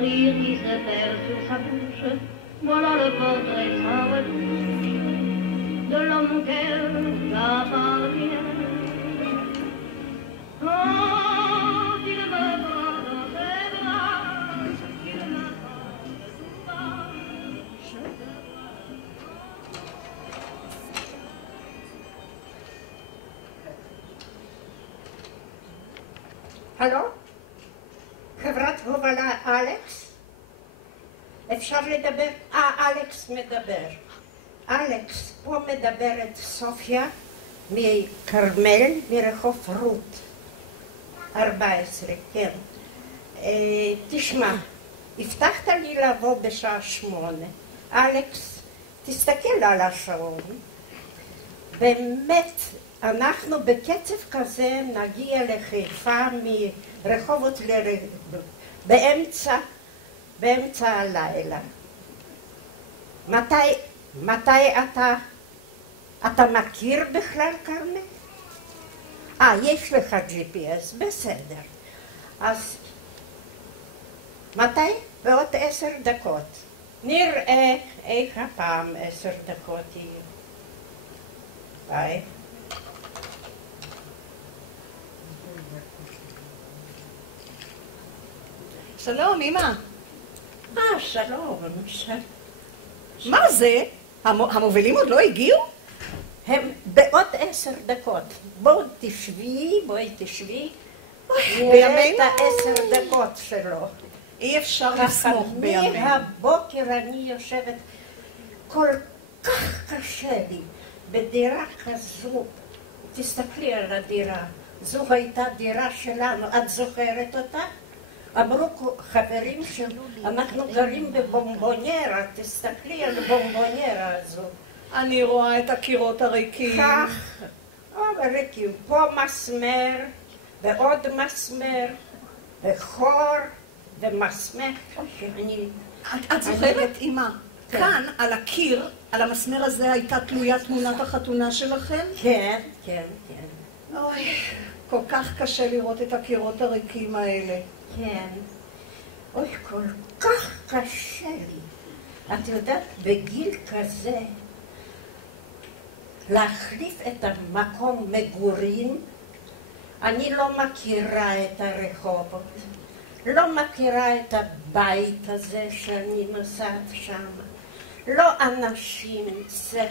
rire qui se perd sur sa bouche. Voilà le portrait sans retouche de l'homme auquel j'appartiens. Quand il me prend dans ses bras, il m'attend tout bas, je te הלו? חברת הובלה אלכס? אפשר לדבר? אלכס מדבר. אלכס, פה מדברת סופיה מכרמל, מרחוב רות. 14, כן. תשמע, הבטחת לי לבוא בשעה 8. אלכס, תסתכל על השעון. באמת, אנחנו בקצב כזה נגיע לחיפה מרחובות באמצע הלילה. מתי אתה מכיר בכלל כרמל? יש לך GPS, בסדר. אז מתי? בעוד 10 דקות. נראה איך הפעם 10 דקות יהיו. ביי. שלום, אמא. שלום. מה זה? המובילים עוד לא הגיעו? הם בעוד 10 דקות. בואי תשבי. בימינו? את 10 דקות שלו. אי אפשר לסמוך בימינו. מהבוקר אני יושבת, כל כך קשה לי בדירה כזו. תסתכלי על הדירה. זו הייתה דירה שלנו, את זוכרת אותה? אמרו חברים שאנחנו גרים בבומבוניירה, תסתכלי על הבומבוניירה הזו. אני רואה את הקירות הריקים. כך, ריקים, פה מסמר, ועוד מסמר, וחור, ומסמר. את זוכרת, אמא? כאן, על הקיר, על המסמר הזה הייתה תלויה תמונת החתונה שלכם? כן. אוי, כל כך קשה לראות את הקירות הריקים האלה. כן. אוי, כל כך קשה לי. את יודעת, בגיל כזה, להחליף את המקום מגורים, אני לא מכירה את הרחובות. לא מכירה את הבית הזה שאני נוסעת שם. לא אנשים, זה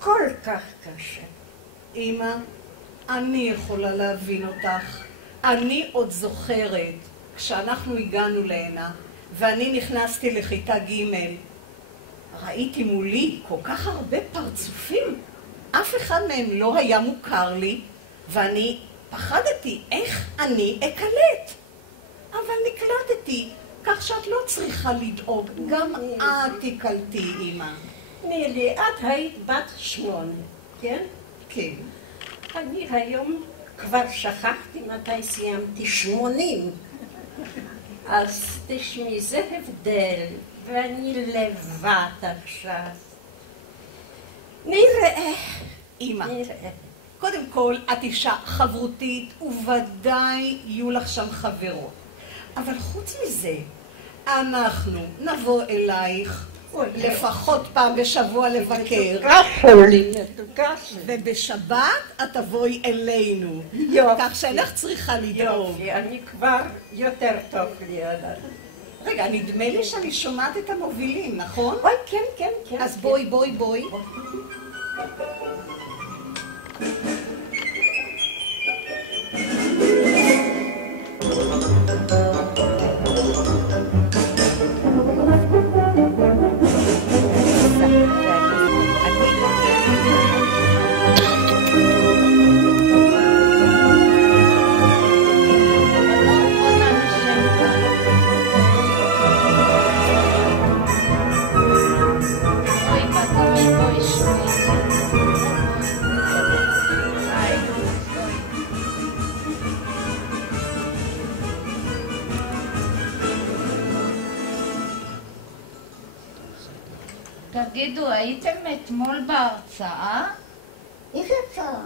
כל כך קשה. אמא, אני יכולה להבין אותך. אני עוד זוכרת, כשאנחנו הגענו להנה, ואני נכנסתי לכיתה ג', ראיתי מולי כל כך הרבה פרצופים. אף אחד מהם לא היה מוכר לי, ואני פחדתי איך אני אקלט. אבל נקלטתי, כך שאת לא צריכה לדאוג. גם את תקלטי, אמא. נילי, את היית בת 8, כן? כן. אני היום כבר שכחתי מתי סיימתי 80. אז תשמעי, זה הבדל, ואני לבד עכשיו. נראה. אמא, נראה. קודם כל, את אישה חברותית, וודאי יהיו לך שם חברות. אבל חוץ מזה, אנחנו נבוא אלייך לפחות פעם בשבוע לבקר. ובשבת את תבואי אלינו. כך שאינך צריכה לדאוג. יופי, אני כבר יותר טוב לי. רגע, נדמה לי שאני שומעת את המובילים, נכון? אוי, כן. אז בואי. תגידו, הייתם אתמול בהרצאה? איזה הרצאה?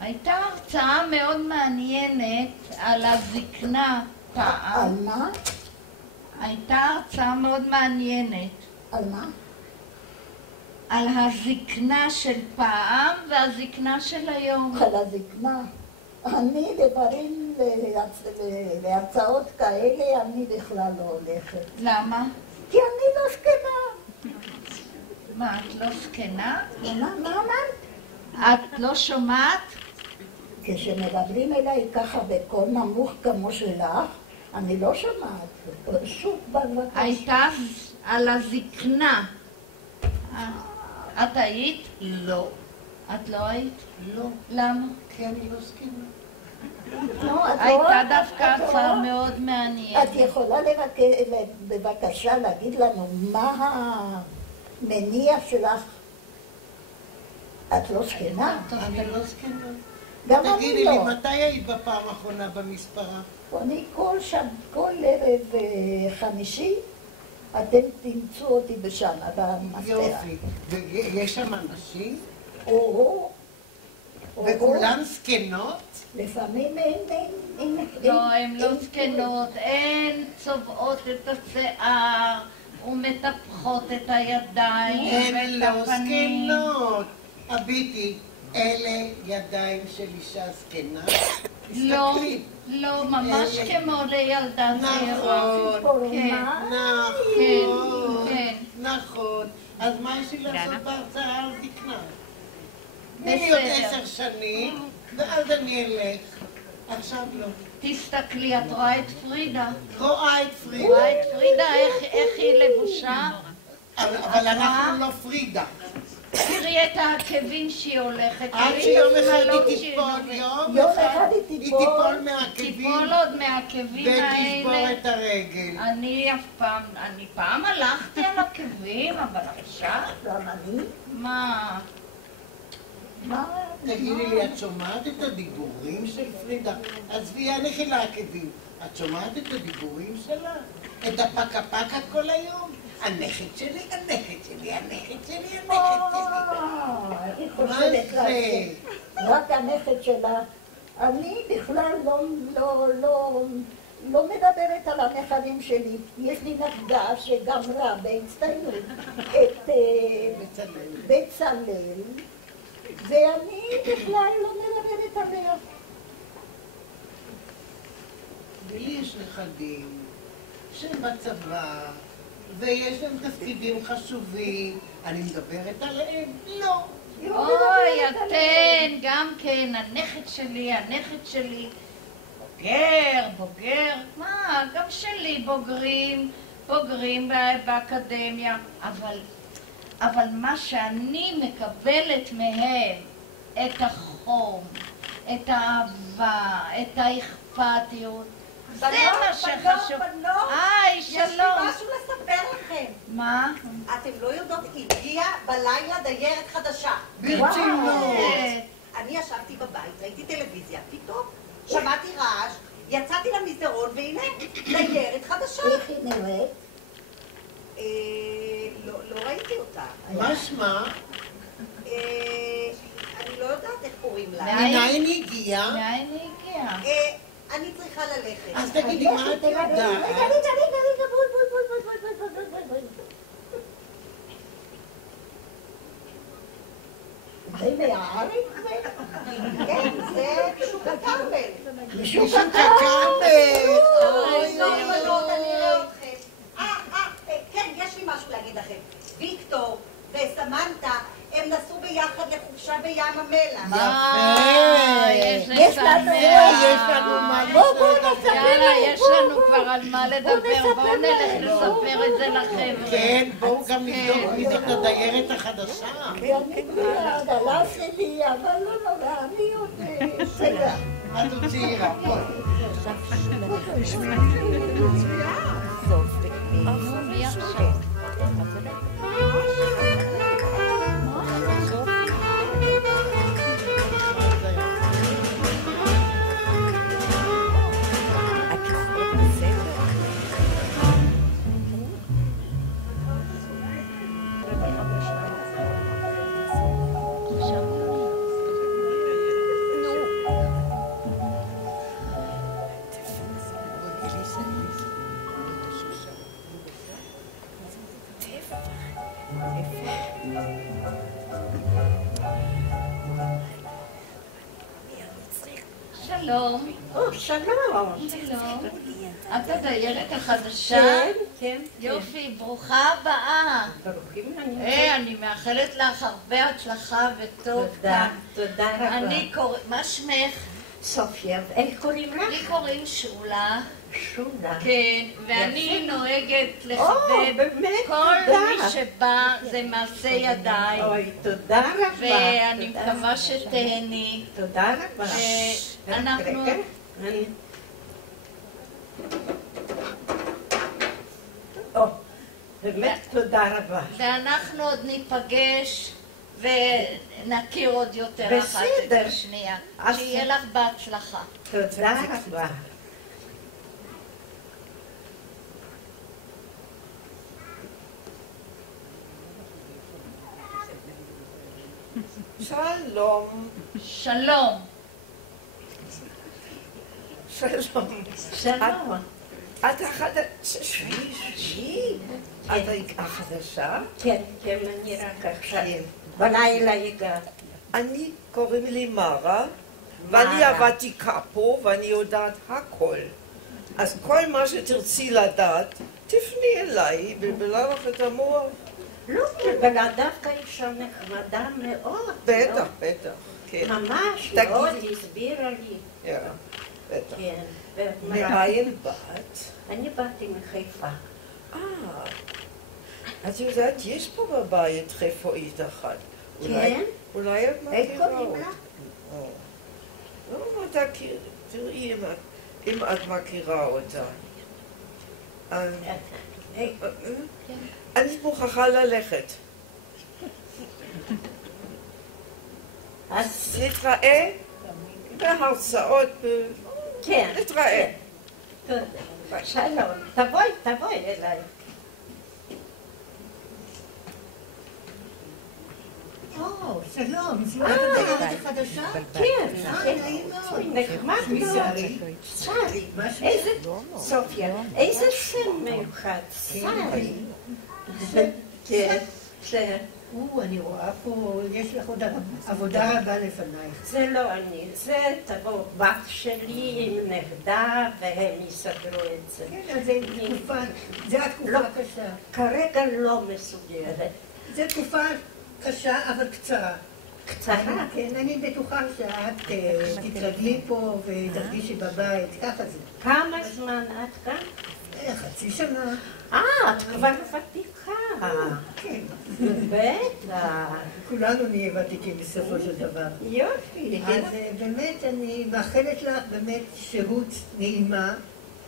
הייתה הרצאה מאוד מעניינת על הזקנה פעם. על מה? הייתה הרצאה מאוד מעניינת. על מה? על הזקנה של פעם והזקנה של היום. על הזקנה. אני לדברים, להרצאות כאלה, אני בכלל לא הולכת. למה? כי אני לא זקנה. מה, את לא זקנה? מה אמרת? את לא שומעת? כשמדברים אליי ככה בקול נמוך כמו שלך, אני לא שומעת. פשוט בבקשה. הייתה על הזקנה. את היית? לא. את לא היית? לא. למה? כי אני לא זקנה. לא, את הייתה רואה? דווקא את הצעה רואה? מאוד מעניינת. את יכולה בבקשה להגיד לנו מה המניע שלך? את לא זקנה? אני לא זקנה. גם אני תגידי לא. לי, מתי היית בפעם האחרונה במספרה? אני כל ערב חמישי, אתם תמצאו אותי בשם, במספרה. יופי. ויש שם אנשים? או, וכולן זקנות? לפעמים אין... לא, הן לא זקנות, הן צובעות את השיער ומטפחות את הידיים הן ואת לא הפנים. זקנות. הביטי, אלה ידיים של אישה זקנה? לא, תסתכלי. לא, ממש כמו לילדה צעירה. נכון, כן, נכון, כן. נכון. אז מה יש לי לעשות בהרצאה על זקנה? תני לי בסדר. עוד 10 שנים, ואז אני אלך. עכשיו לא. תסתכלי, את רואה את פרידה? רואה את פרידה. רואה את פרידה, איך היא לבושה? אבל אנחנו לא פרידה. תראי את העקבים שהיא הולכת. עד תראי שיום את אחד החלום היא שהיא תיפול, נובעת. יום אחד היא תיפול מהעקבים תיפול עוד מהעקבים ותשבור האלה. את הרגל. אני פעם הלכתי על עקבים, אבל עכשיו? גם אני? מה? תגידי לי, את שומעת את הדיבורים של פרידה? עזבי, הלכי לעקבים. את שומעת את הדיבורים שלה? את הפקה כל היום? הנכד שלי, הנכד שלי, הנכד שלי, הנכד שלי. היא חושבת מה זה? רק הנכד שלה. אני בכלל לא מדברת על הנכדים שלי. יש לי נכדה שגמרה בהצטיינות את בצלאל, ואני בכלל לא מדברת עליה. ולי יש נכדים שהם בצבא, ויש להם תפקידים חשובים. אני מדברת עליהם? לא. אוי, אתן, גם כן, הנכד שלי, בוגר, מה, גם שלי בוגרים באקדמיה, אבל מה שאני מקבלת מהם, את החום, את האהבה, את האכפתיות, זה מה שחשוב. היי, יש לי שלום. משהו לספר לכם. מה? אתם לא יודעות, הגיעה בלילה דיירת חדשה. ברצינות. אני ישבתי בבית, ראיתי טלוויזיה, פתאום שמעתי רעש, יצאתי למסדרון והנה דיירת חדשה. איך היא נראית? לא ראיתי אותה. מה שמה? אני לא יודעת איך קוראים לה. מניין היא הגיעה? מאין היא הגיעה? אני צריכה ללכת. אז תגידי, מה את יודעת? רגע, בואי. זה מהארץ? כן, זה משוק הכרמל. משוק הכרמל. כן, יש לי משהו להגיד לכם. ויקטור וסמנטה, הם נסעו ביחד לחופשה בים המלח. יש לנו מה בואו נספר יאללה, להם, יש לנו כבר על מה לדבר, בואו נלך לספר את זה לחבר'ה. כן, בואו גם נבדוק מי זאת הדיירת החדשה. ואני הגלה שלי, אבל לא נורא, אני עוד... רגע. את עוד צעירה, בואי. מי עכשיו? שלום. שלום. שלום. את הדיירת החדשה? כן, כן. יופי, ברוכה הבאה. ברוכים הנמצאים. אני מאחלת לך הרבה הצלחה וטוב תודה, כאן. תודה רבה. אני קוראת, מה שמך? סופיה, איך קוראים לך? לי קוראים שולה. שולה. כן, ואני נוהגת או, לכבד באמת, כל תודה. מי שבא, זה מעשה ידיי. אוי, תודה רבה. ואני תודה מקווה רבה. שתהני. תודה רבה. ואנחנו... רגע, אני... או, באמת תודה רבה. ואנחנו עוד ניפגש ונכיר עוד יותר אחת את בסדר. השנייה. אז- שיהיה לך בהצלחה. תודה רבה. שלום. שלום. שלום. שלום. את החדשה? את החדשה? כן, כן, אני רק עכשיו. בלילה הגעת. אני, קוראים לי מרה, ואני מרה. הוותיקה פה, ואני יודעת הכל. אז כל מה שתרצי לדעת, תפני אליי, בלבלה לך את המוח. לא, בלבלה, דווקא אישה נחמדה מאוד. בטח, בטח, כן. ממש, תגידי. מאוד הסבירה לי. כן, בטח. כן. מאין באת? אני באתי מחיפה. את יודעת, יש פה בבית חיפאית אחת. כן? אולי את איך מכירה קוראים אותה. לה? לא, תראי אם את מכירה אותה. אני מוכרחה ללכת. אז נתראה בהרצאות. כן. נתראה. תודה. שלום. תבואי אליי. שלום, זו את הדיירת החדשה? כן, נעים מאוד. נחמד מי מאוד. שרי? שרי. איזה... סופיה. איזה שם מיוחד. שרי. כן. זה... אני רואה פה, יש לך עוד עבודה רבה לפנייך. זה לא אני, זה תבוא בת שלי עם נכדה והם יסדרו את זה. כן, אז זה תקופה, זו התקופה לא. קשה. כרגע לא מסוגלת. זו תקופה קשה אבל קצרה. קצרה. כן, אני בטוחה שאת תתרגלי פה ותרגישי בבית, ככה זה. כמה זמן את כאן? חצי שנה. את כבר ותיקה. כן. בטח. כולנו נהיה ותיקים בסופו של דבר. יופי. אז באמת אני מאחלת לך באמת שהות נעימה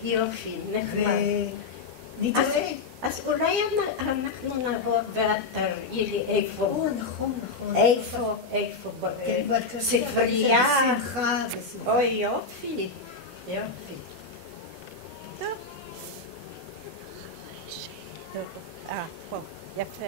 יופי, נחמד. ונתראה. אז אולי אנחנו נעבור ואת תראי לי איפה. נכון. איפה כן, בספרייה. בשמחה. אוי, יופי. פה, יפה.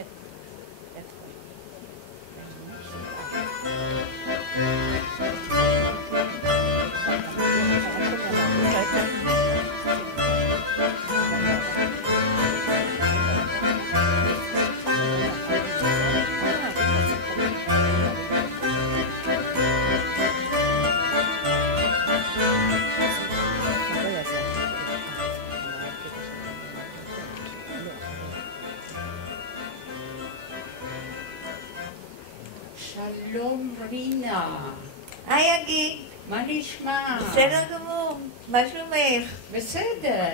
שלום רינה. היי אגי, מה נשמע? בסדר גמור, מה שלומך? בסדר.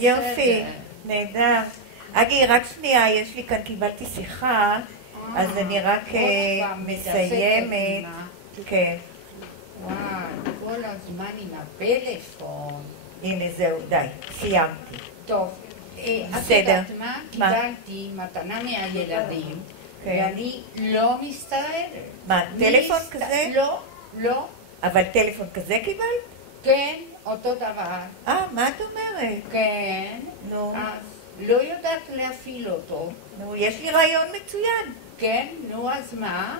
יופי, נהדר. אגי, רק שנייה, יש לי כאן, קיבלתי שיחה, אז אני רק מסיימת. כן. וואי, כל הזמן עם הפלאפון. הנה זהו, די, סיימתי. טוב, את בסדר. יודעת מה? מה? קיבלתי מתנה מהילדים, כן. ואני לא מסתערת. מה, טלפון כזה? לא. אבל טלפון כזה קיבלת? כן, אותו דבר. מה את אומרת? כן. נו, אז לא יודעת להפעיל אותו. נו, יש לי רעיון מצוין. כן, נו, אז מה?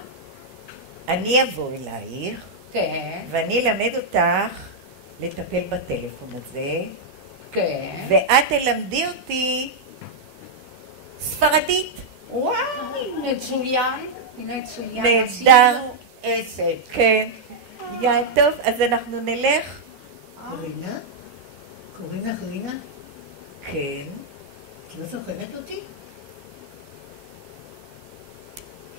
אני אבוא אלייך, כן, ואני אלמד אותך לטפל בטלפון הזה, כן. ואת תלמדי אותי ספרדית. וואי, מצוין. נהדר. עשינו עסק. כן. יא, טוב, אז אנחנו נלך רינה? קוראים לך רינה? כן. את לא זוכרת אותי?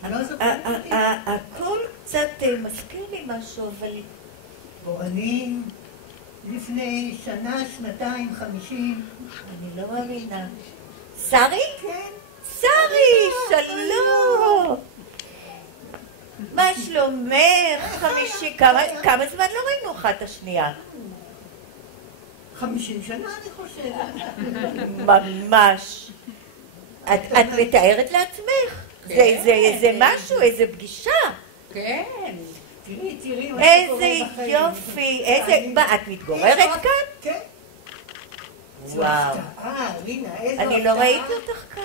אני לא זוכרת אותי. הכל קצת מזכיר לי משהו, אבל... אני לפני שנה, שנתיים, 50. אני לא מאמינה. שרי? כן. שרי, שלום! מה שלומך? 50, כמה זמן לא ראינו אחת את השנייה? 50 שנה אני חושבת. ממש. את מתארת לעצמך? זה משהו, איזה פגישה. כן. תראי מה איזה שקורה בחיים. יופי, איזה... מה, את מתגוררת כאן? כן. וואו. רינה, איזו אני לא ראיתי אותך כאן.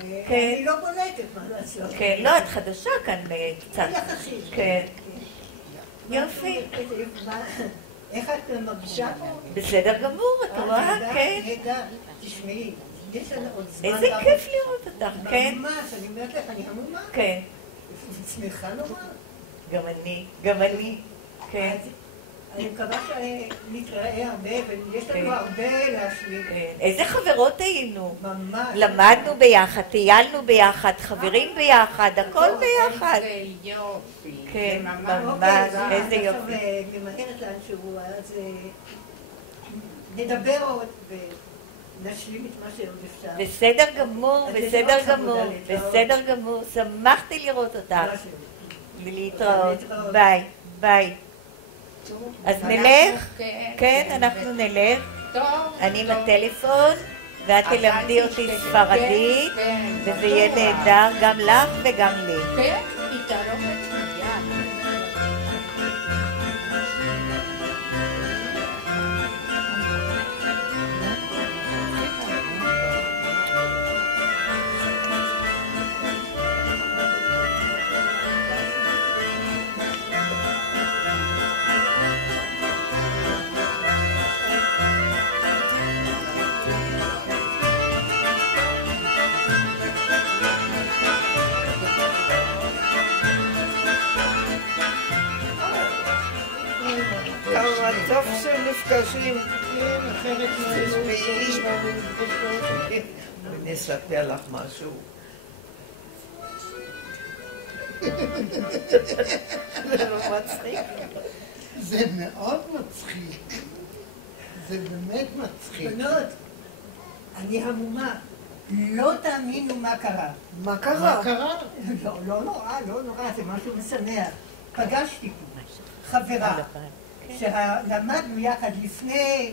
כן. אני לא בולטת, מה לעשות. כן, לא, את חדשה כאן קצת. יחסית. כן. יופי. איך את מרגישה פה? בסדר גמור, את רואה? כן. נהדר, תשמעי, יש לנו עוד זמן. איזה כיף לראות אותך, כן? ממש, אני אומרת לך, אני המומה. כן. שמחה נורא. גם אני, כן. אני מקווה שנתראה הרבה, ויש לנו הרבה להשלים. איזה חברות היינו. ממש. למדנו ביחד, טיילנו ביחד, חברים ביחד, הכל ביחד. איזה יופי. כן, זה ממש, איזה יופי. עכשיו ממהרת לאנשהו, אז נדבר עוד ונשלים את מה שעוד אפשר. בסדר גמור, אז בסדר יש עוד גמור, עבודה להתראות. בסדר גמור, שמחתי לראות אותך. משהו. ולהתראות. להתראות. ביי, ביי. אז נלך? כן, כן, אנחנו נלך. טוב. אני עם טוב. הטלפון, ואת אז תלמדי אל אותי תשכחי. ספרדית, כן, וזה יהיה בטוח. נהדר גם לך וגם לי. כן, היא תערוכת מצוין. כמה טוב שנפגשים. כן, אחרת אני אספר לך משהו. זה לא מצחיק. זה מאוד מצחיק. זה באמת מצחיק. בנות, אני המומה. לא תאמינו מה קרה. מה קרה? מה קרה? לא נורא, לא נורא, זה משהו משמח. פגשתי פה חברה שלמדנו יחד לפני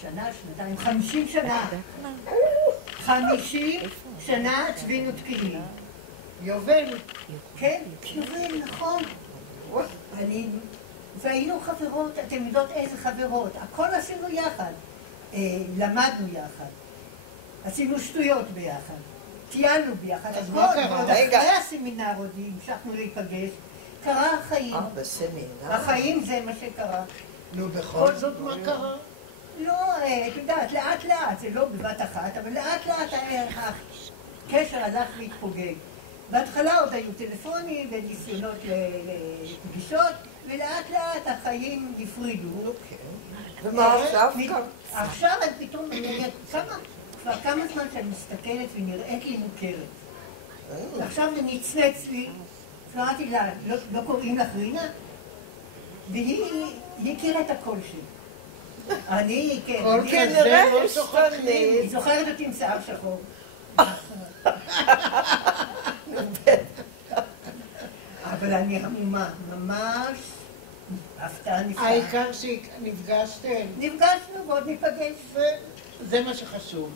שנה, שנתיים, 50 שנה. 50 שנה צבינו תקיעים. יובל. כן, יובל, נכון. והיינו חברות, אתם יודעות איזה חברות. הכל עשינו יחד. למדנו יחד. עשינו שטויות ביחד. טיילנו ביחד. אז מה קרה? אחרי הסמינר עוד המשכנו להיפגש. קרה החיים. בסמינר. החיים זה מה שקרה. נו, בכל זאת מה קרה? לא, את יודעת, לאט לאט, זה לא בבת אחת, אבל לאט לאט הקשר הלך להתפוגג. בהתחלה עוד היו טלפונים וניסיונות לפגישות, ולאט לאט החיים הפרידו. ומה עכשיו? עכשיו אני פתאום, כבר כמה זמן שאני מסתכלת ונראית לי מוכרת. עכשיו זה נצנץ לי, קראתי לה, לא קוראים לך רינה? והיא הכירה את הקול שלי. אני, כן. כל כנראה השתנה. היא זוכרת אותי עם שיער שחור. אבל אני המומה, ממש הפתעה נפלאה. העיקר שנפגשתם. נפגשנו ועוד ניפגש. זה מה שחשוב.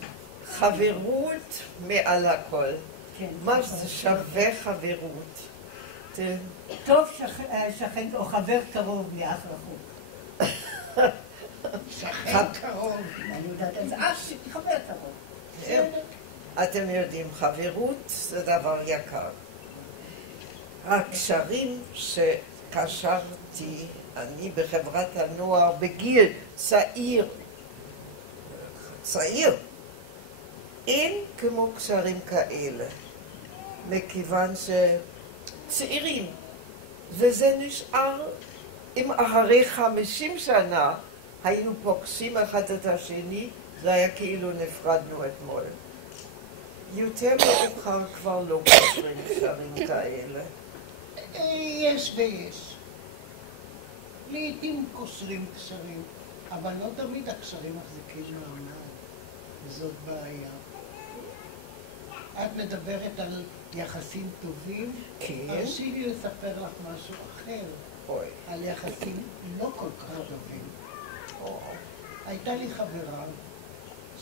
חברות מעל הכל. כן. מה זה שווה חברות? טוב שכן או חבר קרוב מאח רחוק. שכן קרוב. אני יודעת את זה. חבר קרוב. אתם יודעים, חברות זה דבר יקר. הקשרים שקשרתי אני בחברת הנוער בגיל צעיר, אין כמו קשרים כאלה, מכיוון שצעירים, וזה נשאר אם אחרי 50 שנה היינו פוגשים אחד את השני, זה היה כאילו נפרדנו אתמול. יותר מאוחר כבר לא קושרים קשרים כאלה. יש ויש. לעתים קושרים קשרים, אבל לא תמיד הקשרים מחזיקים מעמד. וזאת בעיה. את מדברת על יחסים טובים? כן. הרשי לי לספר לך משהו אחר. אוי. על יחסים לא כל כך טובים. הייתה לי חברה,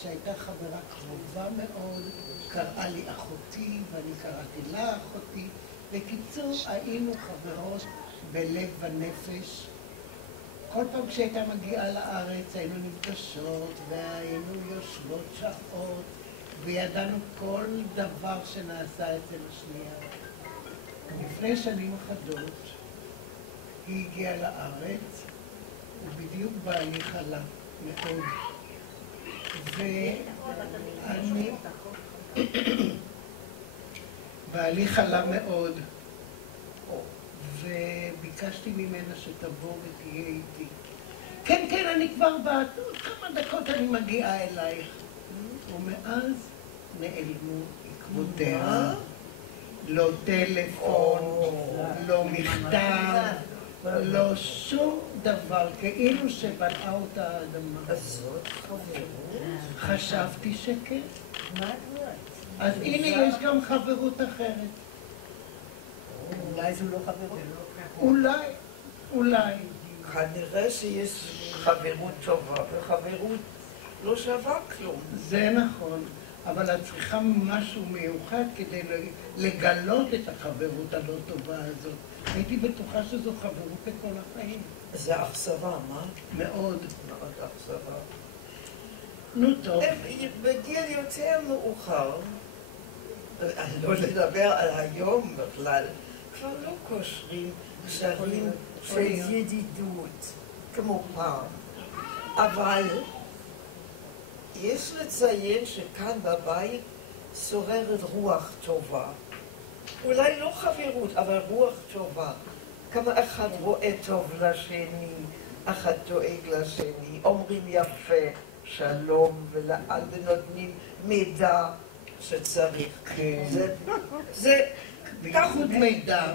שהייתה חברה קרובה מאוד, קראה לי אחותי, ואני קראתי לה אחותי. בקיצור, היינו חברות בלב ונפש. כל פעם כשהייתה מגיעה לארץ, היינו נפגשות, והיינו יושבות שעות, וידענו כל דבר שנעשה אצל השנייה. לפני שנים אחדות, היא הגיעה לארץ, ובדיוק בעלי חלה מאוד. ואני... בעלי חלה מאוד, וביקשתי ממנה שתבוא ותהיה איתי. כן, כן, אני כבר באת, עוד כמה דקות אני מגיעה אלייך. ומאז נעלמו עקבותיה. לא טלפון, לא מכתב, לא שום דבר, כאילו שבלעה אותה האדמה. זאת חברות? חשבתי שכן. אז הנה יש גם חברות אחרת. אולי זו לא חברות. אולי. כנראה שיש חברות טובה וחברות לא שווה כלום. זה נכון, אבל את צריכה משהו מיוחד כדי לגלות את החברות הלא טובה הזאת. הייתי בטוחה שזו חברות לכל החיים. זה אכזבה, מה? מאוד. מאוד אכזבה. נו טוב. בגיל יותר מאוחר, לא לדבר על היום בכלל, כבר לא קושרים קשרים של ידידות כמו פעם. אבל יש לציין שכאן בבית שוררת רוח טובה. אולי לא חברות, אבל רוח טובה. כמה אחד רואה טוב לשני, אחד דואג לשני, אומרים יפה, שלום, ונותנים מידע שצריך. זה בייחוד מידע.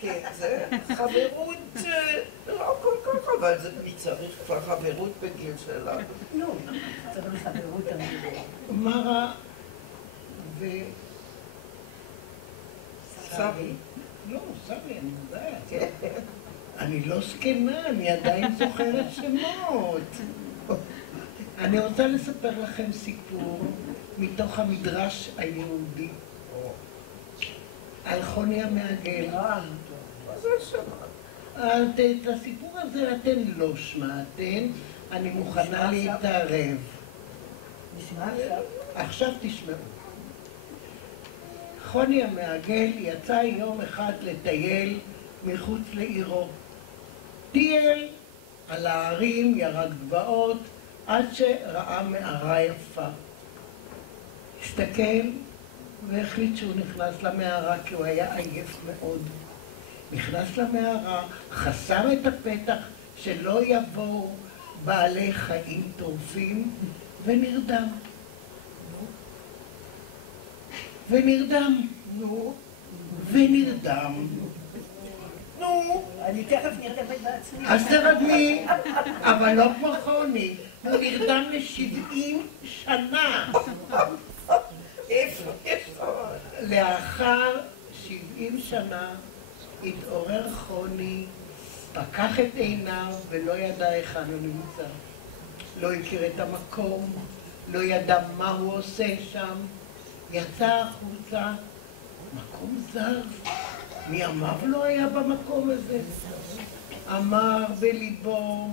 כן, זה חברות לא כל כך, אבל מי צריך כבר חברות בגיל שלנו? לא, צריך חברות תמיד. מה רע? סבי? לא, סבי, אני יודעת. אני לא זקנה, אני עדיין זוכרת שמות. אני רוצה לספר לכם סיפור מתוך המדרש היהודי על חוני המעגל. מה זה שמעת? את הסיפור הזה אתן לא שמעתן, אני מוכנה להתערב. נשמע עכשיו? עכשיו תשמעו. חוני המעגל יצא יום אחד לטייל מחוץ לעירו. טייל על ההרים, ירד גבעות, עד שראה מערה יפה. הסתכל והחליט שהוא נכנס למערה כי הוא היה עייף מאוד. נכנס למערה, חסם את הפתח שלא יבואו בעלי חיים טורפים ונרדם. ונרדם. נו, אני תכף נרדמת בעצמי. אז תרדמי, אבל לא כמו חוני. הוא נרדם ל70 שנה. איפה יש לו? לאחר 70 שנה התעורר חוני, פקח את עיניו ולא ידע היכן הוא נמצא. לא הכיר את המקום, לא ידע מה הוא עושה שם. יצא החוצה, מקום זר. מימיו לא היה במקום הזה. אמר בליבו,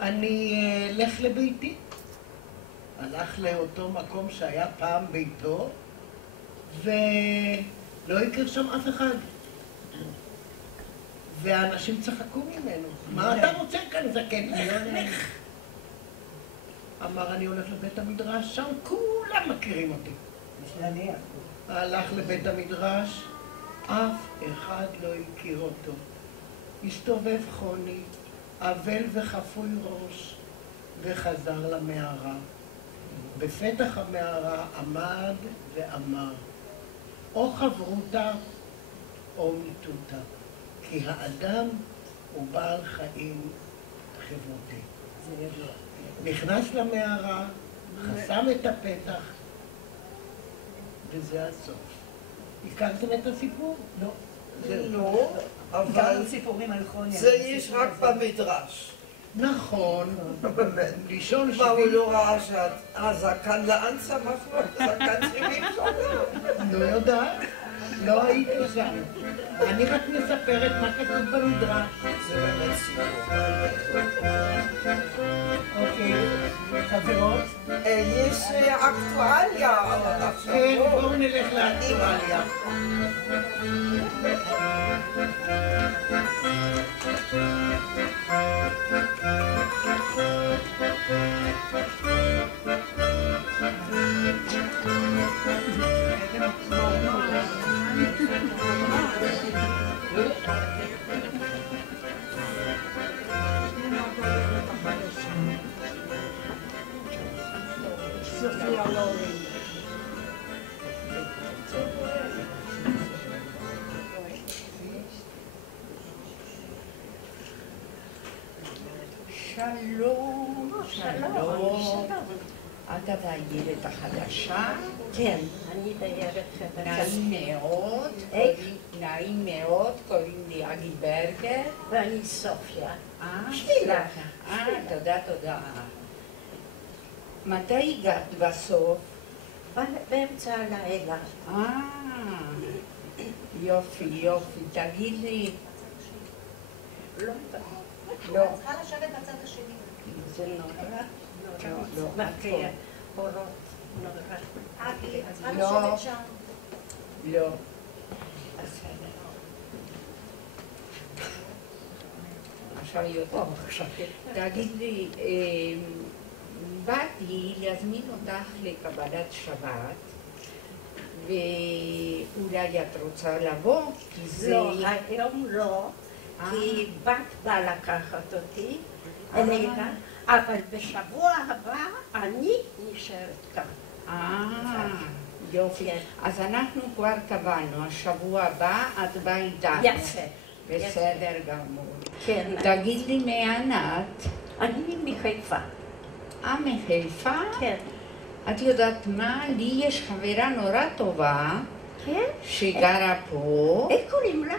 אני אלך לביתי. הלך לאותו מקום שהיה פעם ביתו, ולא הכיר שם אף אחד. והאנשים צחקו ממנו. מה אתה רוצה כאן זקן? לך. אמר, אני הולך לבית המדרש, שם כולם מכירים אותי. הלך לבית המדרש, אף אחד לא הכיר אותו. הסתובב חוני, אבל וחפוי ראש, וחזר למערה. בפתח המערה עמד ואמר, או חברותה או מיתותה, כי האדם הוא בעל חיים חברותי. נכנס למערה, חסם את הפתח, וזה הסוף. הכרתם את הסיפור? לא. לא, אבל זה יש רק במדרש. נכון. לישון מה, הוא לא ראה שהזקן לאן צמח לו? הזקן 70 שנה? לא יודעת, לא הייתי שם. אני רק מספרת מה כתוב במדרש. זה באמת סיפור. אוקיי, חברות? יש אקטואליה. כן, בואו נלך לאקטואליה. שלום, שלום. את הדיירת החדשה? כן, אני דיירת חדשה. נעים מאוד, קוראים לי אגי ברגר. ואני סופיה. סליחה. תודה. מתי הגעת בסוף? באמצע הלילה. יופי. תגיד לי... לא. צריכה לשבת בצד השני. זה נורא. לא. מפריע. אורות. נורא. צריכה לשבת שם. לא. עכשיו יותר. תגיד לי, באתי להזמין אותך לקבלת שבת, ואולי את רוצה לבוא, כי זה... לא, היום לא, כי בת באה לקחת אותי אליה, אבל בשבוע הבא אני נשארת כאן. יופי. אז אנחנו כבר קבענו, השבוע הבא את באה איתנו. יפה. בסדר גמור. כן. תגיד לי מאן את? אני מחיפה. מחיפה? כן. את יודעת מה? לי יש חברה נורא טובה. כן? שגרה פה. איך קוראים לה?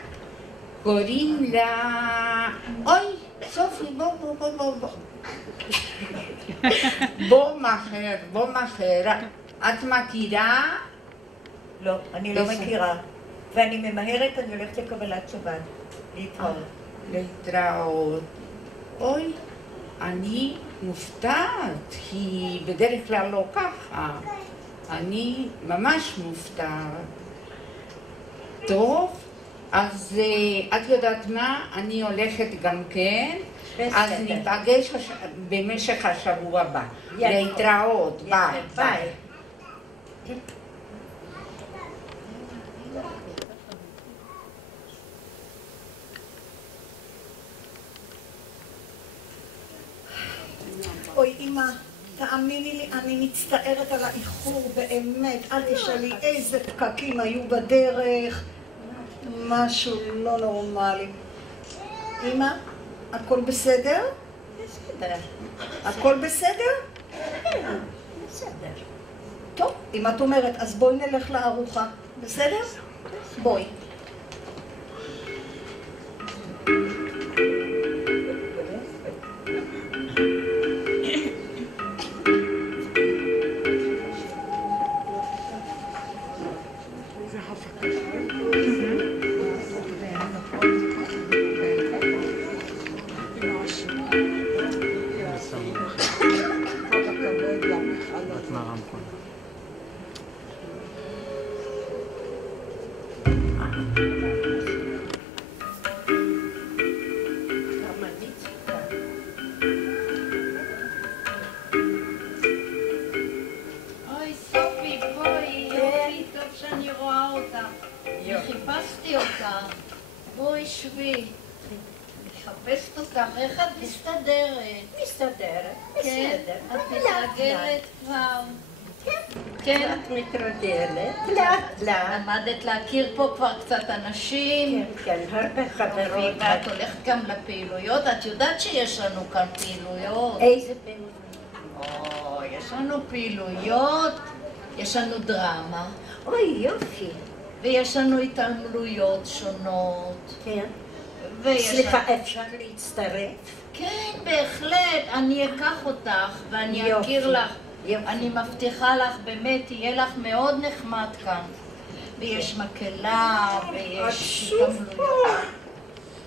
קוראים לה... אוי, סופי, בוא. בוא מחר. את מכירה? לא, אני לא מכירה. ואני ממהרת, אני הולכת לקבלת שבת. להתראות. אוי, אני מופתעת, היא בדרך כלל לא ככה. אני ממש מופתעת. טוב, אז את יודעת מה? אני הולכת גם כן, אז ניפגש במשך השבוע הבא. להתראות, ביי. אוי, אמא, תאמיני לי, אני מצטערת על האיחור, באמת. אל תשאלי איזה פקקים היו בדרך. משהו לא נורמלי. אמא, הכל בסדר? בסדר. הכל בסדר? כן, בסדר. טוב, אם את אומרת, אז בואי נלך לארוחה. בסדר? בואי. אוי, סופי, בואי, יופי, טוב שאני רואה אותך. חיפשתי אותך. בואי, שבי. מחפשת אותך, איך את מסתדרת? מסתדרת, כן, בסדר. את מתרגלת כבר. כן. את מתרגלת, לאט לאט. למדת להכיר פה כבר קצת אנשים. כן, הרבה חברות. ואת הולכת גם לפעילויות. את יודעת שיש לנו כאן פעילויות. איזה פעילויות? יש לנו פעילויות, יש לנו דרמה. אוי, יופי. ויש לנו התעמלויות שונות. כן. סליחה, אפשר להצטרף? כן, בהחלט. אני אקח אותך ואני אכיר לך. אני מבטיחה לך, באמת, יהיה לך מאוד נחמד כאן. ויש מקהלה, ויש התעמלויות.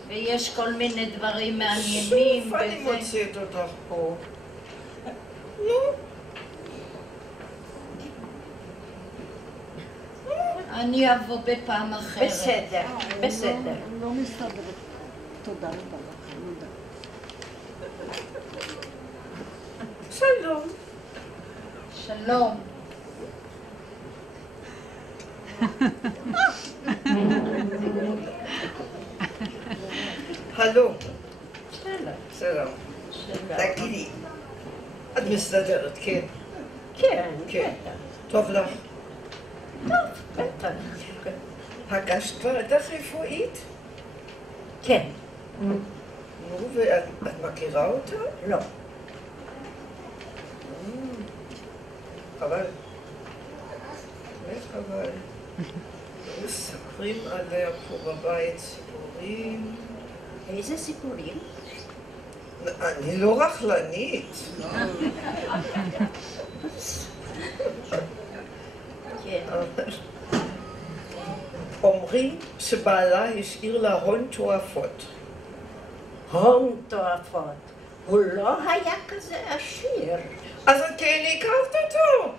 ויש כל מיני דברים מעניינים. שוב אני מוצאת אותך פה. נו. אני אבוא בפעם אחרת. בסדר, בסדר. לא מסתדרת. תודה רבה לך, תודה. שלום. שלום. הלו. שלום. שלום. תגידי, את מסתדרת, כן? כן, כן. טוב לך? טוב, בטח. פגשת כבר את הרפואית? כן. נו, ואת מכירה אותה? לא. אבל... איך אבל... מספרים עליה פה בבית סיפורים... איזה סיפורים? אני לא רכלנית. אומרים שבעלה השאיר לה הון תועפות. הון תועפות. הוא לא היה כזה עשיר. אז את כן הכרת אותו.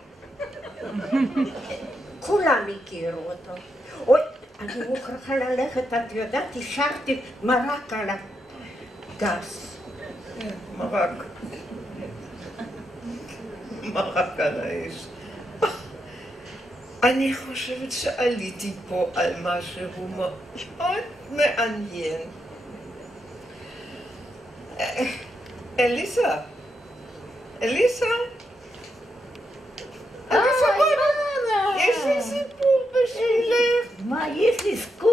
כולם הכירו אותו. אוי, אני מוכרחה ללכת, את יודעת, השארתי מרק על הגס. מרק. מרק על האש. אני חושבת שעליתי פה על משהו מאוד מעניין. אליסה. אליסה? יש לי סיפור בשבילך. מה, יש לי סקופ?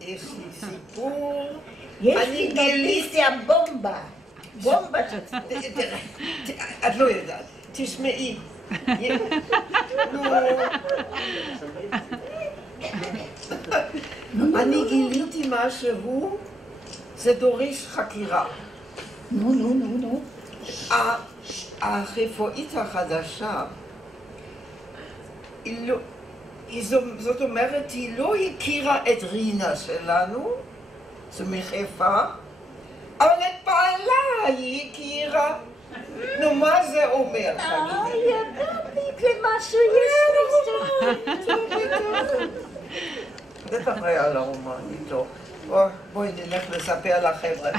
יש לי סיפור. יש לי נוטיסיה בומבה. בומבה את לא יודעת. תשמעי. אני גיליתי משהו, זה דורש חקירה. נו. הרפואית החדשה, זאת אומרת, היא לא הכירה את רינה שלנו, זה מחיפה, אבל את בעלה היא הכירה. נו, מה זה אומר? ידעתי, זה משהו יש לי. בטח היה לה רומן איתו. בואי נלך לספר לחבר'ה.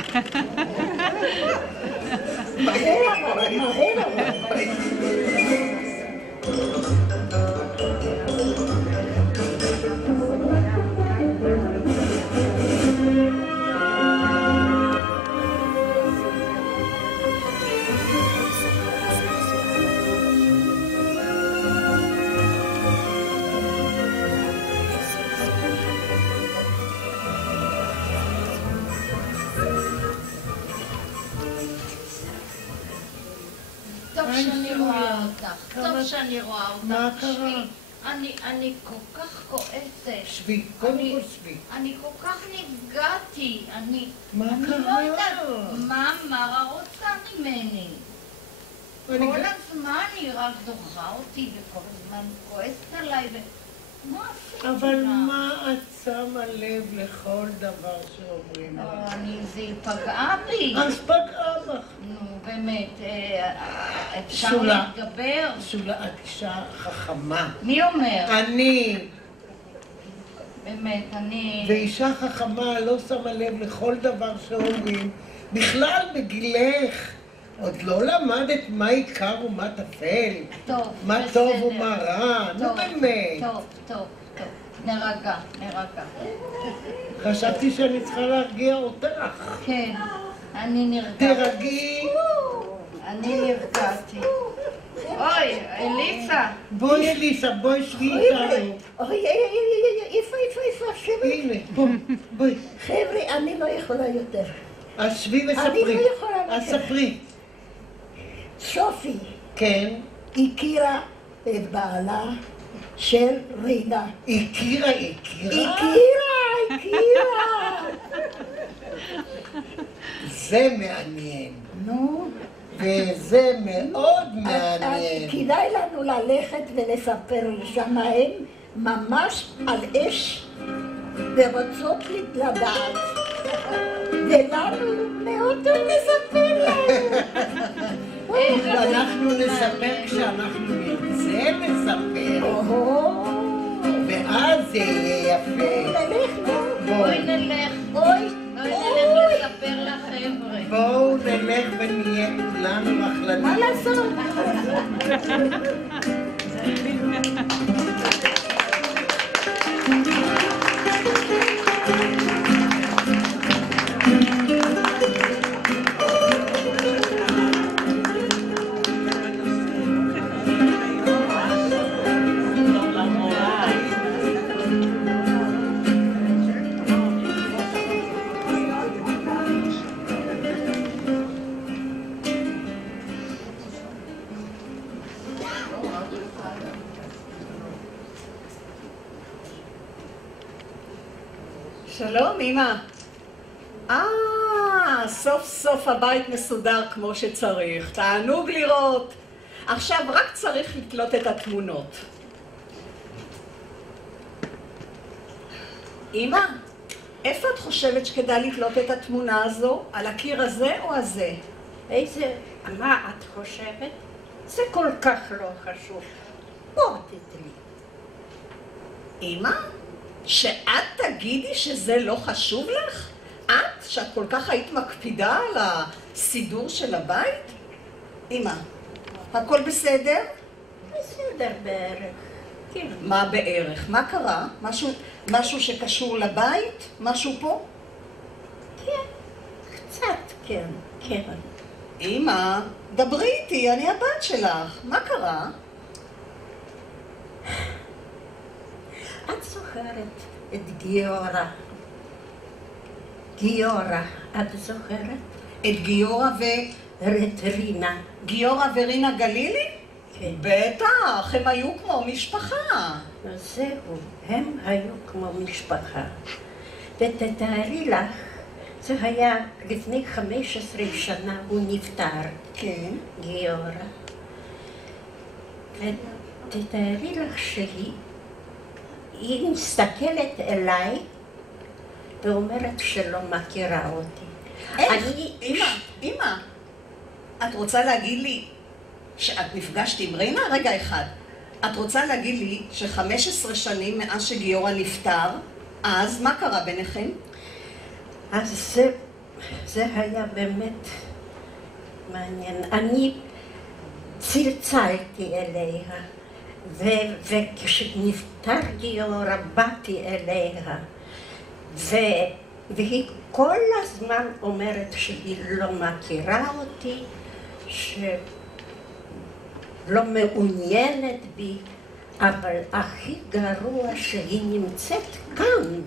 טוב שאני רואה אותך. מה קרה? אני כל כך כועסת. שבי, קודם כל שבי. אני כל כך נפגעתי. מה אני קרה? לא יודעת מה מרה רוצה ממני. כל הזמן היא רק דוחה אותי וכל הזמן כועסת עליי. מה עשית? אבל מה את שמה לב לכל דבר שאומרים לך? זה פגעה בי. אז פגעה בך. נו, באמת, אפשר שולה. להתגבר? שולה, את אישה חכמה. מי אומר? אני. באמת, אני... ואישה חכמה לא שמה לב לכל דבר שאומרים. בכלל בגילך. עוד לא למדת מה עיקר ומה טפל. טוב, מה בסדר. טוב ומה רע. נו באמת. טוב. נרגע, נרגע. חשבתי שאני צריכה להרגיע אותך. כן, אני נרגעתי. תרגי. אני נרגעתי. אוי, אליסה. בואי אליסה, בואי שבי איתנו. אוי, איפה, שבי. הנה, בואי. חבר'ה, אני לא יכולה יותר. אז שבי וספרי. אני לא יכולה יותר. אז ספרי. סופי. כן. הכירה את בעלה של רינה. הכירה? זה מעניין. נו. וזה מאוד מעניין. כדאי לנו ללכת ולספר שם, הם ממש על אש ורוצות לדעת. ולנו מאוד טוב לספר להם. אנחנו נספר כשאנחנו נרצה לספר. ואז זה יהיה יפה. בואי נלך. בואי נלך לספר לחבר'ה. בואו נלך ונהיה כולנו רכלנים. מה לעשות? שלום, אמא. סוף סוף הבית מסודר כמו שצריך. תענוג לראות. עכשיו רק צריך לתלות את התמונות. אמא, איפה את חושבת שכדאי לתלות את התמונה הזו? על הקיר הזה או הזה? איזה... מה את חושבת? זה כל כך לא חשוב. בוא תתלי. אמא? שאת תגידי שזה לא חשוב לך? את, שאת כל כך היית מקפידה על הסידור של הבית? אמא, הכל בסדר? בסדר בערך. כן. מה בערך? מה קרה? משהו שקשור לבית? משהו פה? כן, קצת כן, כן. אמא, דברי איתי, אני הבת שלך. מה קרה? את זוכרת את גיורא. גיורא, את זוכרת? את גיורא ואת רינה. גיורא ורינה גלילי? כן. בטח, הם היו כמו משפחה. זהו, הם היו כמו משפחה. ותתארי לך, זה היה לפני 15 שנה, הוא נפטר. כן. גיורא. ותתארי לך היא מסתכלת אליי ואומרת שלא מכירה אותי. איך? אמא, את רוצה להגיד לי שאת נפגשת עם רינה? רגע אחד. את רוצה להגיד לי ש15 שנים מאז שגיורא נפטר, אז מה קרה ביניכם? אז זה היה באמת מעניין. אני צלצלתי אליה, וכשנפטר גיורא באתי אליה, והיא כל הזמן אומרת שהיא לא מכירה אותי, שלא מעוניינת בי, אבל הכי גרוע שהיא נמצאת כאן,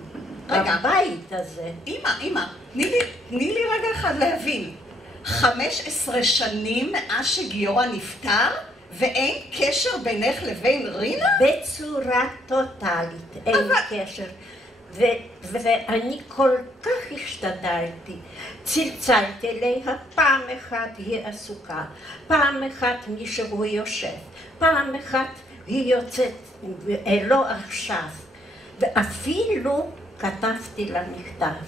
בבית הזה. אמא, תני לי רגע אחד להבין. 15 שנים מאז שגיורא נפטר, ואין קשר בינך לבין רינה? בצורה טוטלית, אין קשר. ואני כל כך השתדלתי. צלצלתי אליה, פעם אחת היא עסוקה, פעם אחת מישהו יושב, פעם אחת היא יוצאת, לא עכשיו. ואפילו כתבתי לה מכתב,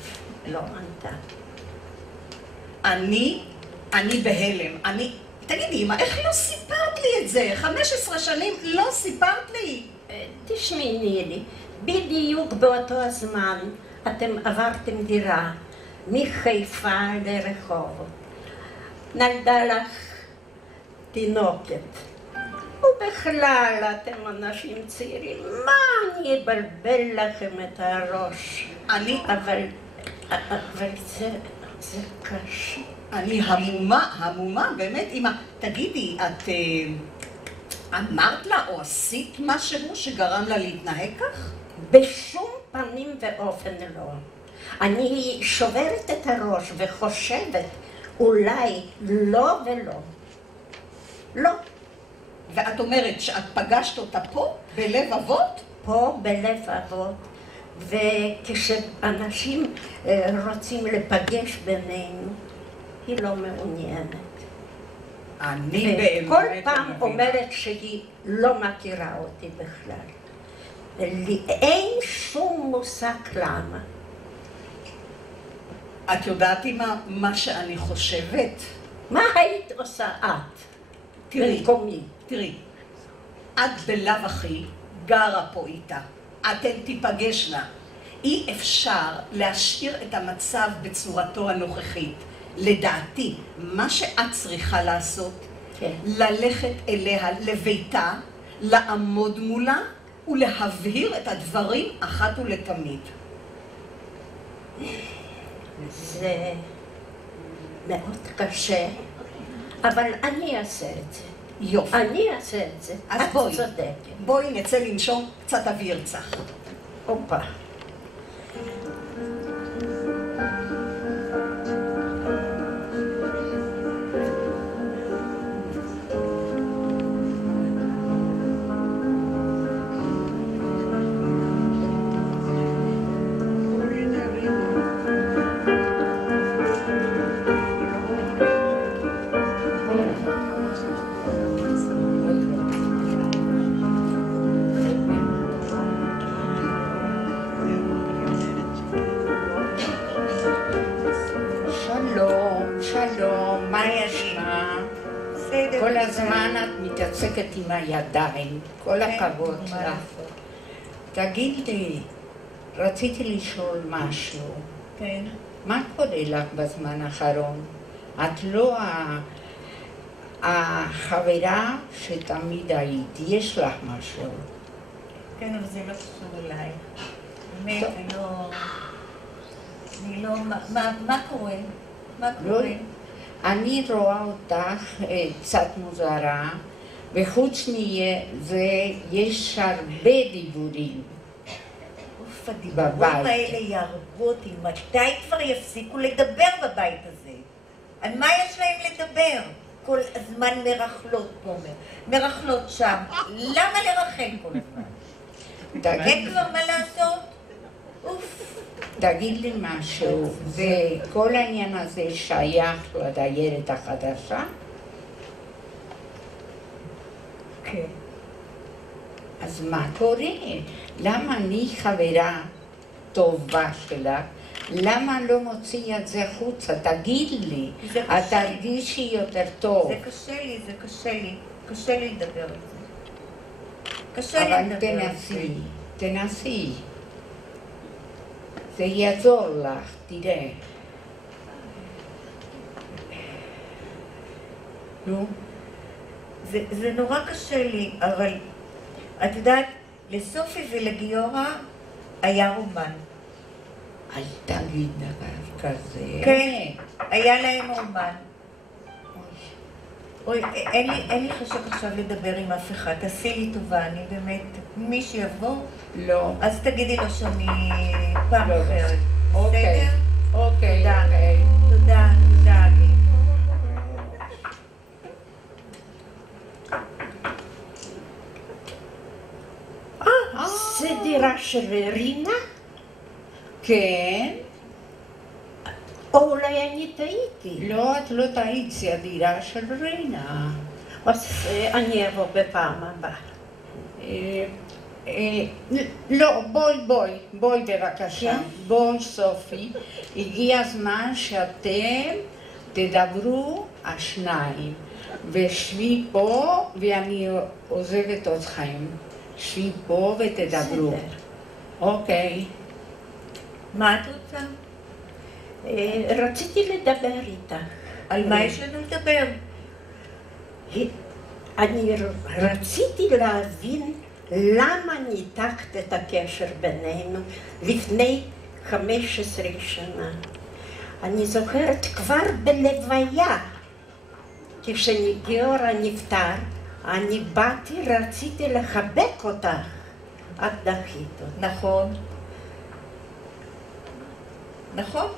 לא ענתה. אני בהלם. תגידי, אמא, איך לא סיפרת לי את זה? 15 שנים לא סיפרת לי. תשמעי לי, בדיוק באותו הזמן אתם עברתם דירה מחיפה לרחובות. נולדה לך תינוקת. ובכלל, אתם אנשים צעירים, מה אני אבלבל לכם את הראש? אבל זה קשה. אני המומה, באמת, אמא. תגידי, את אמרת לה או עשית משהו שגרם לה להתנהג כך? בשום פנים ואופן לא. אני שוברת את הראש וחושבת, אולי לא ולא. לא. ואת אומרת שאת פגשת אותה פה, בלב אבות? פה, בלב אבות. וכשאנשים רוצים לפגש בינינו, היא לא מעוניינת. אני באמת... כל פעם אומרת שהיא לא מכירה אותי בכלל. לי אין שום מושג למה. את יודעת מה שאני חושבת? מה היית עושה את? במקומי. תראי, את בלאו הכי גרה פה איתה. אתן תיפגשנה. אי אפשר להשאיר את המצב בצורתו הנוכחית. לדעתי, מה שאת צריכה לעשות, ללכת אליה לביתה, לעמוד מולה ולהבהיר את הדברים אחת ולתמיד. זה מאוד קשה, אבל אני אעשה את זה. יופי. אני אעשה את זה. אז בואי נצא לנשום קצת אוויר צח. הופה. כל הזמן את מתעסקת עם הידיים, כל הכבוד לך. תגידי, רציתי לשאול משהו. כן. מה קורה לך בזמן האחרון? את לא החברה שתמיד היית, יש לך משהו. כן, אבל זה לא קשור אליי. באמת, אני לא... מה קורה? מה קורה? אני רואה אותך קצת מוזרה, וחוץ מזה יש הרבה דיבורים אוף, הדיבורים האלה יהרגו אותי. מתי כבר יפסיקו לדבר בבית הזה? על מה יש להם לדבר? כל הזמן מרחלות פה, מרחלות שם. למה לרחל כל הזמן? אין כבר מה לעשות? אוף. תגיד לי משהו, וכל העניין הזה שייך לדיירת החדשה? כן. אז מה קורה? למה אני חברה טובה שלך? למה לא מוציא את זה חוצה? תגיד לי, את תרגישי יותר טוב. זה קשה לי, זה קשה לי. קשה לי לדבר על זה. קשה לי לדבר על זה. אבל תנסי. זה יעזור לך, תראה. נו? זה נורא קשה לי, אבל את יודעת, לסופי ולגיורא היה רומן. אל תגיד דבר כזה. כן, היה להם רומן. אוי, אין לי חשוב עכשיו לדבר עם אף אחד, תעשי לי טובה, אני באמת, מי שיבוא, לא. אז תגידי לו שאני פעם אחרת. אוקיי. אוקיי. תודה, תודה. זה דירה של רינה? כן. או אולי אני טעיתי. לא, את לא טעית, זה הדירה של רינה. אז אני אבוא בפעם הבאה. לא, בואי בבקשה. בואי סופי. הגיע הזמן שאתם תדברו השניים. ושבי פה ואני עוזבת אתכם. שבי פה ותדברו. אוקיי. מה את רוצה? רציתי לדבר איתה. על מה יש לנו לדבר? אני רציתי להבין למה ניתקת את הקשר בינינו לפני 15 שנה. אני זוכרת כבר בלוויה, כשגיורא נפטר, אני באתי, רציתי לחבק אותך. את דחית אותי. נכון. נכון.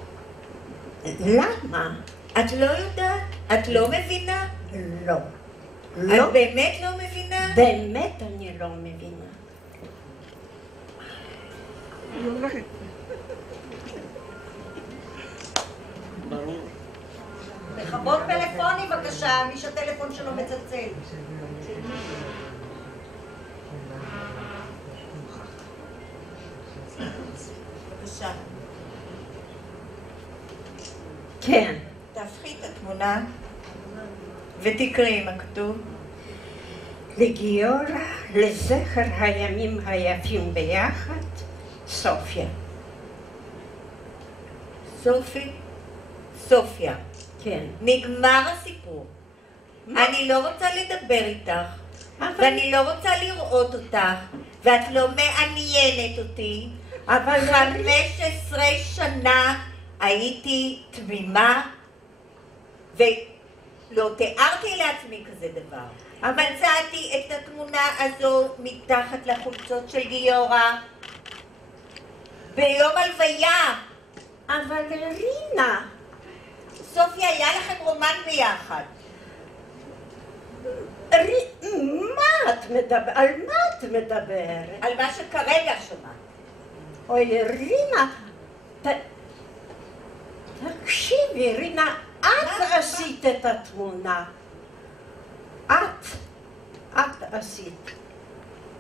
למה? את לא יודעת? את לא מבינה? לא. את באמת לא מבינה? באמת אני לא מבינה. לכבות פלאפונים בבקשה, מי שהטלפון שלו מצלצל. בבקשה. כן. תהפכי את התמונה ותקראי מה כתוב. לגיורא, לזכר הימים היפים ביחד, סופיה. סופיה. כן. נגמר הסיפור. אני לא רוצה לדבר איתך, ואני לא רוצה לראות אותך, ואת לא מעניינת אותי. אבל 15 שנה הייתי תמימה, ולא תיארתי לעצמי כזה דבר. מצאתי את התמונה הזו מתחת לחולצות של גיורא ביום הלוויה. אבל רינה, סופיה, היה לכם רומן ביחד. מה את מדברת? על מה את מדברת? על מה שכרגע שמעת. אוי, רינה, תקשיבי, רינה, את עשית את התמונה. את עשית.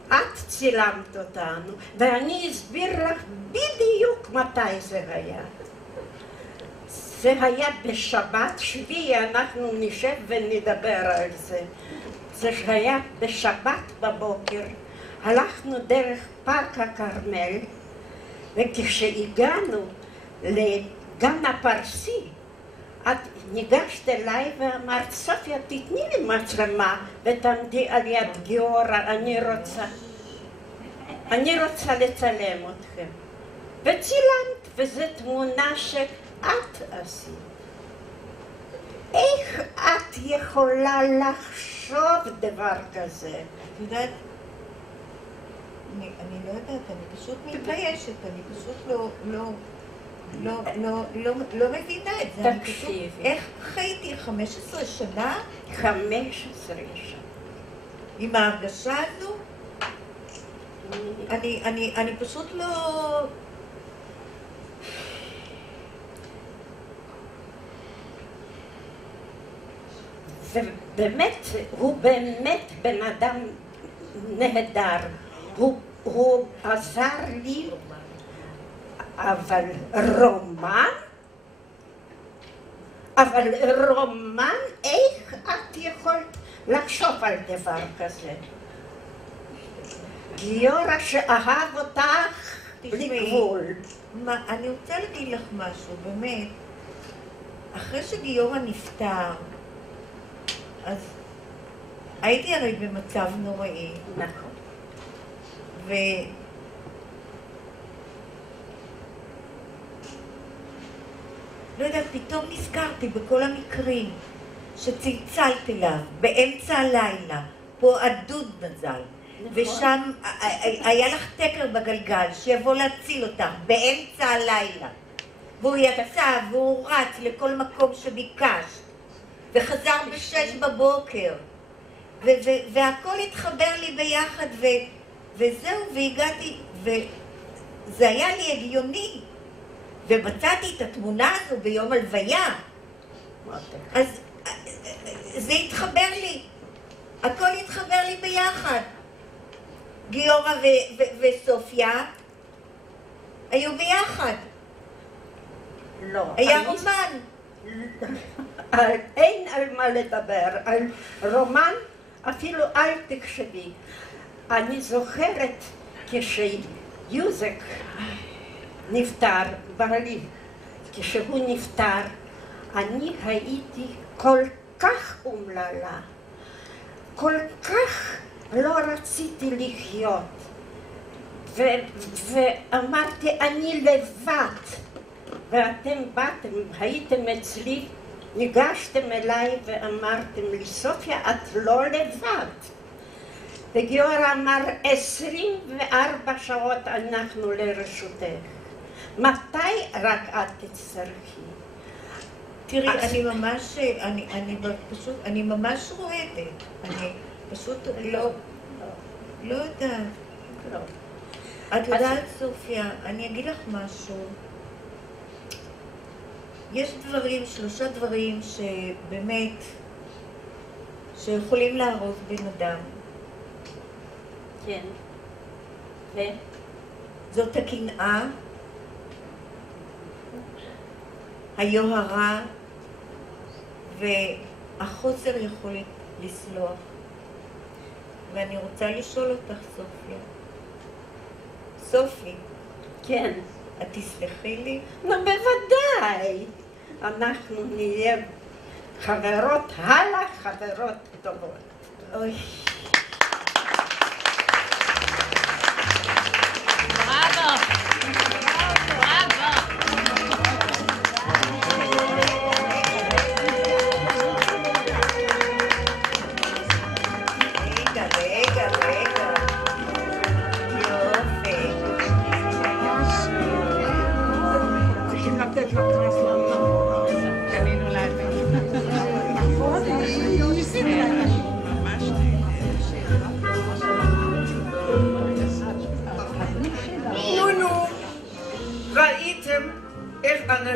את צילמת אותנו, ואני אסביר לך בדיוק מתי זה היה. זה היה בשבת שביעי, אנחנו נשב ונדבר על זה. זה היה בשבת בבוקר, הלכנו דרך פארק הכרמל, וכשהגענו לגן הפרסי, את ניגשת אליי ואמרת, סופיה, תתני לי מצלמה ותעמדי על יד גיורא, אני רוצה לצלם אתכם. וצילמת, וזו תמונה שאת עשית. איך את יכולה לחשוב דבר כזה? את יודעת, אני לא יודעת, אני פשוט מתביישת, אני פשוט לא מבינה את זה. תקשיבי. איך חייתי 15 שנה? 15 שנה. עם ההרגשה הזו? אני פשוט לא... ובאמת, הוא באמת בן אדם נהדר. הוא עזר לי, אבל רומן, איך את יכולת לחשוב על דבר כזה? גיורא שאהב אותך בלי גבול. אני רוצה להגיד לך משהו, באמת. אחרי שגיורא נפטר, אז הייתי הרי במצב נוראי. נכון. לא יודעת, פתאום נזכרתי בכל המקרים שצלצלת אליו באמצע הלילה, פה הדוד מזל, ושם היה לך תקר בגלגל שיבוא להציל אותך באמצע הלילה, והוא יצא והוא רץ לכל מקום שביקשת, וחזר ב6 בבוקר, והכל התחבר לי ביחד, וזהו, והגעתי, וזה היה לי הגיוני, ומצאתי את התמונה הזו ביום הלוויה, אז זה התחבר לי, הכל התחבר לי ביחד. גיורא וסופיה היו ביחד. לא. היה רומן. אין על מה לדבר, על רומן אפילו אל תחשבי. אני זוכרת כשיוזק נפטר, בעלי, כשהוא נפטר, אני הייתי כל כך אומללה. כל כך לא רציתי לחיות. ואמרתי, אני לבד. ואתם באתם, הייתם אצלי, ניגשתם אליי ואמרתם לי, סופיה, את לא לבד. וגיורא אמר, 24 שעות אנחנו לרשותך. מתי רק את תצטרכי? תראי, אני ממש רועדת. אני פשוט לא יודעת. את יודעת, סופיה, אני אגיד לך משהו. יש דברים, 3 דברים שבאמת, שיכולים להרוג בן אדם. כן. זאת הקנאה, היוהרה והחוסר יכולת לסלוח. ואני רוצה לשאול אותך, סופיה. סופי. כן. את תסלחי לי? נו, בוודאי. אנחנו נהיה חברות הלאה, חברות טובות. אוי.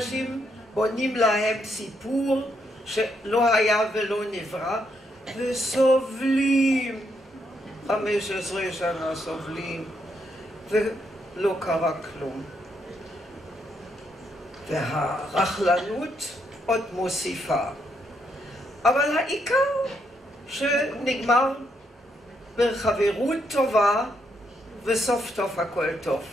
אנשים בונים להם סיפור שלא היה ולא נברא וסובלים 15 שנה סובלים ולא קרה כלום והרכלנות עוד מוסיפה אבל העיקר שנגמר בחברות טובה וסוף טוב הכל טוב